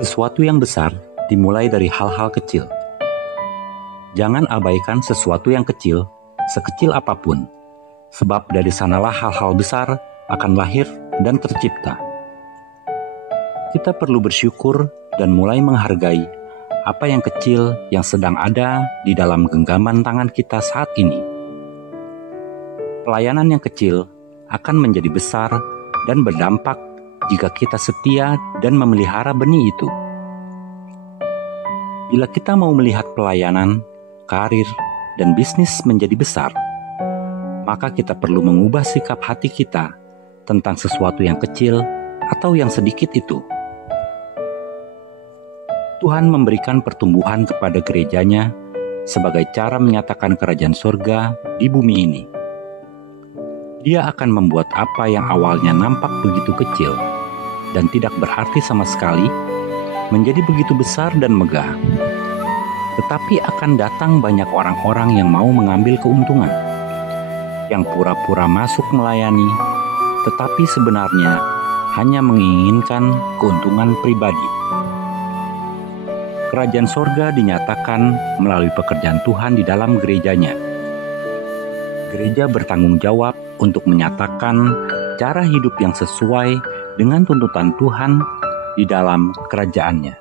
Sesuatu yang besar dimulai dari hal-hal kecil. Jangan abaikan sesuatu yang kecil, sekecil apapun, sebab dari sanalah hal-hal besar akan lahir dan tercipta. Kita perlu bersyukur dan mulai menghargai apa yang kecil yang sedang ada di dalam genggaman tangan kita saat ini. Pelayanan yang kecil akan menjadi besar dan berdampak jika kita setia dan memelihara benih itu. Bila kita mau melihat pelayanan, karir, dan bisnis menjadi besar, maka kita perlu mengubah sikap hati kita tentang sesuatu yang kecil atau yang sedikit itu. Tuhan memberikan pertumbuhan kepada gerejanya sebagai cara menyatakan kerajaan surga di bumi ini. Dia akan membuat apa yang awalnya nampak begitu kecil dan tidak berarti sama sekali menjadi begitu besar dan megah. Tetapi akan datang banyak orang-orang yang mau mengambil keuntungan, yang pura-pura masuk melayani, tetapi sebenarnya hanya menginginkan keuntungan pribadi. Kerajaan sorga dinyatakan melalui pekerjaan Tuhan di dalam gerejanya. Gereja bertanggung jawab untuk menyatakan cara hidup yang sesuai dengan tuntutan Tuhan di dalam kerajaannya.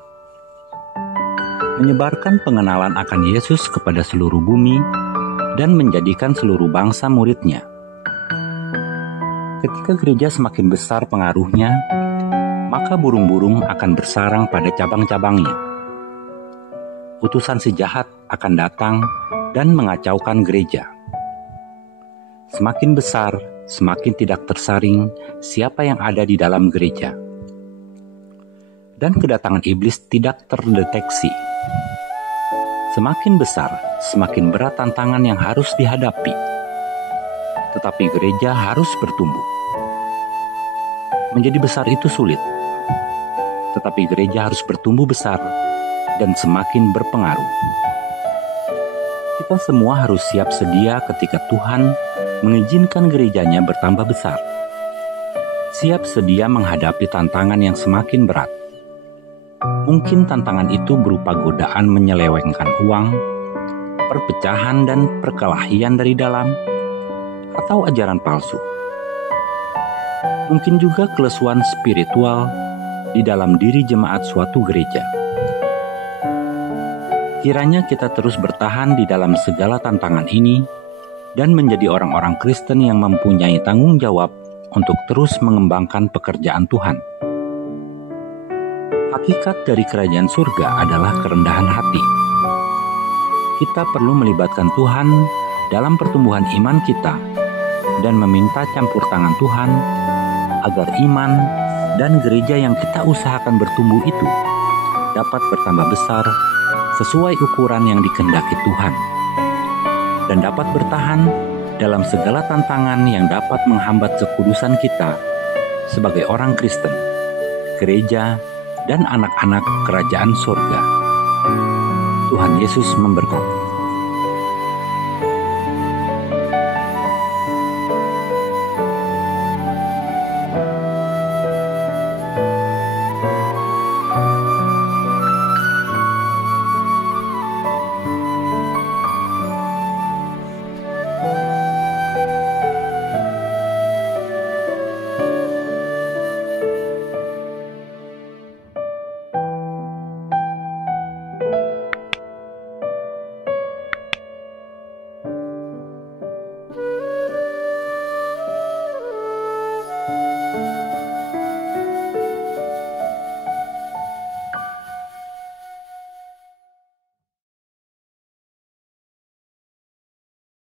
Menyebarkan pengenalan akan Yesus kepada seluruh bumi dan menjadikan seluruh bangsa muridnya. Ketika gereja semakin besar pengaruhnya, maka burung-burung akan bersarang pada cabang-cabangnya. Utusan si jahat akan datang dan mengacaukan gereja. Semakin besar, semakin tidak tersaring siapa yang ada di dalam gereja. Dan kedatangan iblis tidak terdeteksi. Semakin besar, semakin berat tantangan yang harus dihadapi. Tetapi gereja harus bertumbuh. Menjadi besar itu sulit. Tetapi gereja harus bertumbuh besar dan semakin berpengaruh. Kita semua harus siap sedia ketika Tuhan mengizinkan gerejanya bertambah besar. Siap sedia menghadapi tantangan yang semakin berat. Mungkin tantangan itu berupa godaan menyelewengkan uang, perpecahan dan perkelahian dari dalam, atau ajaran palsu. Mungkin juga kelesuan spiritual di dalam diri jemaat suatu gereja. Kiranya kita terus bertahan di dalam segala tantangan ini dan menjadi orang-orang Kristen yang mempunyai tanggung jawab untuk terus mengembangkan pekerjaan Tuhan. Hakikat dari kerajaan surga adalah kerendahan hati. Kita perlu melibatkan Tuhan dalam pertumbuhan iman kita dan meminta campur tangan Tuhan agar iman dan gereja yang kita usahakan bertumbuh itu dapat bertambah besar sesuai ukuran yang dikehendaki Tuhan dan dapat bertahan dalam segala tantangan yang dapat menghambat kekudusan kita sebagai orang Kristen, gereja, dan anak-anak kerajaan surga. Tuhan Yesus memberkati.